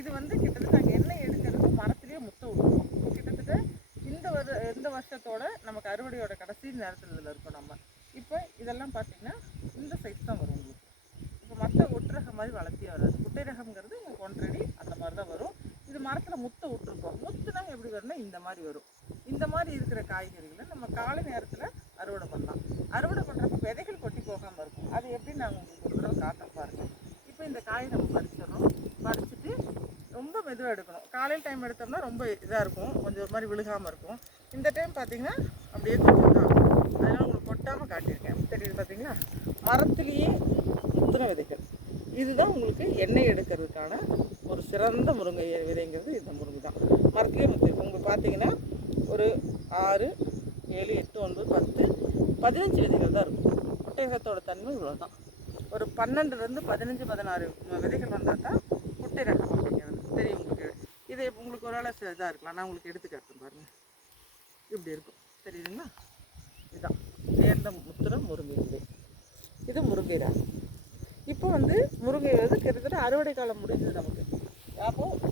இது வந்து கிட்டத்தட்ட நாங்கள் எண்ணெய் எடுக்கிறது மரத்துலேயே முத்த விடுவோம் கிட்டத்தட்ட இந்த வரு இந்த வருஷத்தோட நமக்கு அறுவடையோட கடைசி நேரத்தில் இதில் இருக்கோம் நம்ம. இப்போ இதெல்லாம் பார்த்தீங்கன்னா இந்த சைஸ் தான் வரும் உங்களுக்கு. இப்போ மற்ற ஒட்டுரகம் மாதிரி வளர்த்தியே வராது. குட்டை ரகம்ங்கிறது உங்களுக்கு ஒன்றடி அந்த மாதிரி தான் வரும். இது மரத்தில் முத்தை விட்டுருக்கோம் முத்துனா எப்படி வரும்னா இந்த மாதிரி வரும். இந்த மாதிரி இருக்கிற காய்கறிகளை நம்ம காலை நேரத்தில் அறுவடை பண்ணலாம். அறுவடை பண்ணுறப்ப விதைகள் கொட்டி போகாமல் இருக்கும். அது எப்படி நாங்கள் உங்களுக்கு ஒரு தடவை காட்டுறோம் பாருங்கள் இப்போ இந்த காயை நம்ம பறிச்சு மெதுவாக எடுக்கணும். காலையில் டைம் எடுத்தோம்னா ரொம்ப இதாக இருக்கும். கொஞ்சம் ஒரு மாதிரி விழுகாமல் இருக்கும். இந்த டைம் பார்த்தீங்கன்னா அப்படியே கொஞ்சம் தான் அதனால் உங்களுக்கு கொட்டாமல் காட்டியிருக்கேன். தெரியுது பார்த்தீங்களா மரத்துலேயே முத்தின விதைகள். இதுதான் உங்களுக்கு எண்ணெய் எடுக்கிறதுக்கான ஒரு சிறந்த முருங்கை விதைங்கிறது இந்த முருங்கை தான் மரத்துலேயே முத்து உங்களுக்கு பார்த்தீங்கன்னா ஒரு ஆறு ஏழு எட்டு ஒன்பது பத்து பதினஞ்சு விதைகள் தான் இருக்கும். குட்டைரகத்தோட தன்மை இவ்வளோ தான் ஒரு பன்னெண்டுலேருந்து பதினஞ்சு பதினாறு விதைகள் வந்தால் தான் குட்டை ரகம் அப்படிங்கிறது தெரியும் உங்களுக்கு இது உங்களுக்கு ஒரு வேளை இதாக இருக்கலாம். நான் உங்களுக்கு எடுத்து காட்டுறேன் பாருங்கள் இப்படி இருக்கும். தெரியுதுங்களா? இதுதான் சேர்ந்த முத்திர முருங்கை இது முருங்கை இப்போ வந்து முருங்கை வந்து கிட்டத்தட்ட அறுவடை காலம் முடிஞ்சது நமக்கு. அப்போது